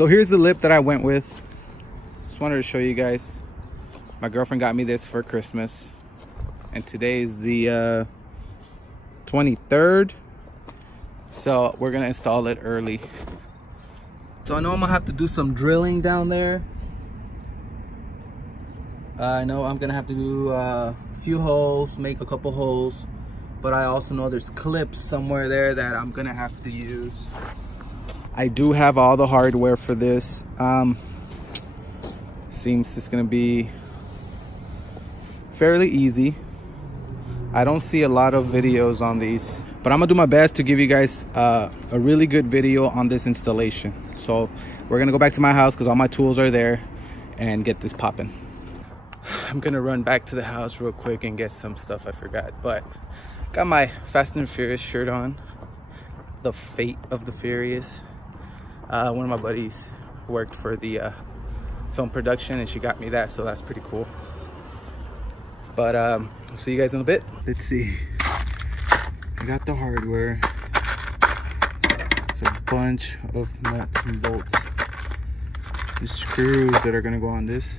So here's the lip that I went with. Just wanted to show you guys. My girlfriend got me this for Christmas, and today is the 23rd, so we're gonna install it early. So I know I'm gonna have to do some drilling down there. I know I'm gonna have to do a few holes, make a couple holes, but I also know there's clips somewhere there that I'm gonna have to use. I do have all the hardware for this. Seems it's gonna be fairly easy. I don't see a lot of videos on these, but I'm gonna do my best to give you guys a really good video on this installation. So we're gonna go back to my house because all my tools are there and get this popping. I'm gonna run back to the house real quick and get some stuff I forgot, but got my Fast and Furious shirt on, the Fate of the Furious. One of my buddies worked for the film production and she got me that, so that's pretty cool. But I'll see you guys in a bit. Let's see, I got the hardware. It's a bunch of nuts and bolts, the screws that are gonna go on this.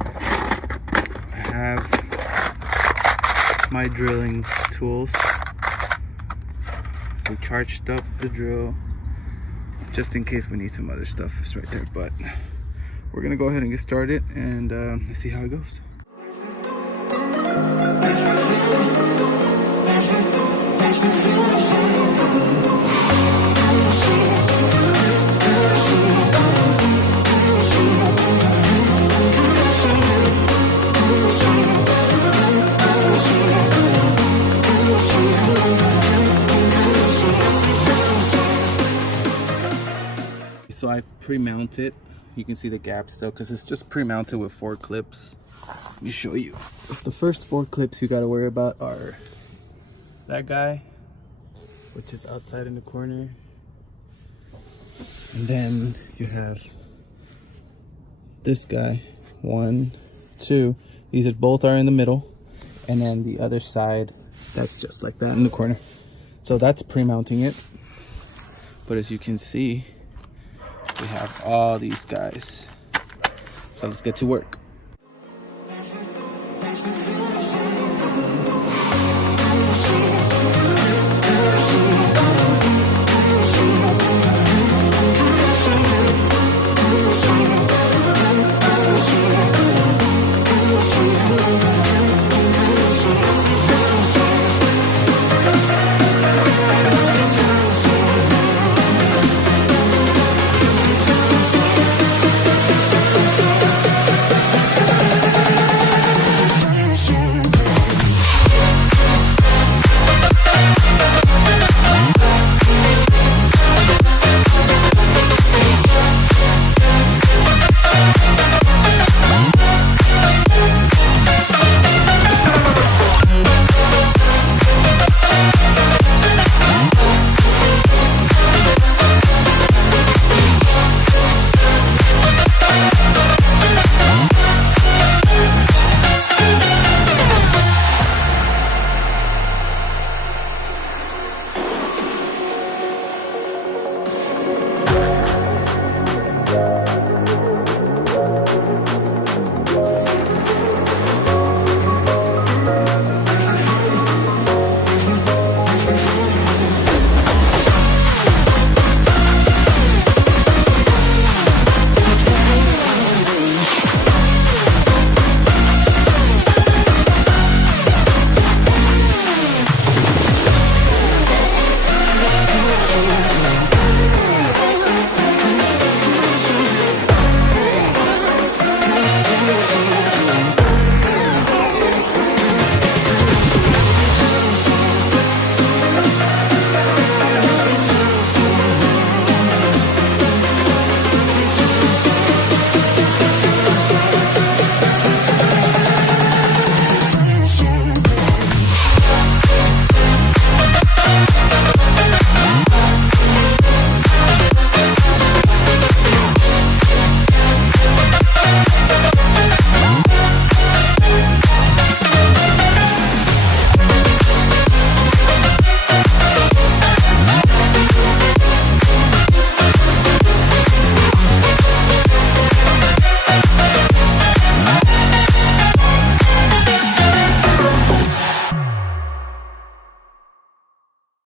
I have my drilling tools. We charged up the drill just in case we need some other stuff. It's right there, but we're gonna go ahead and get started and let's see how it goes. So I've pre-mounted. You can see the gap still because it's just pre-mounted with 4 clips. Let me show you. The first 4 clips you got to worry about are that guy, which is outside in the corner, and then you have this guy, 1, 2. These are both are in the middle, and then the other side that's just like that in the corner. So that's pre-mounting it. But as you can see, we have all these guys. So let's get to work.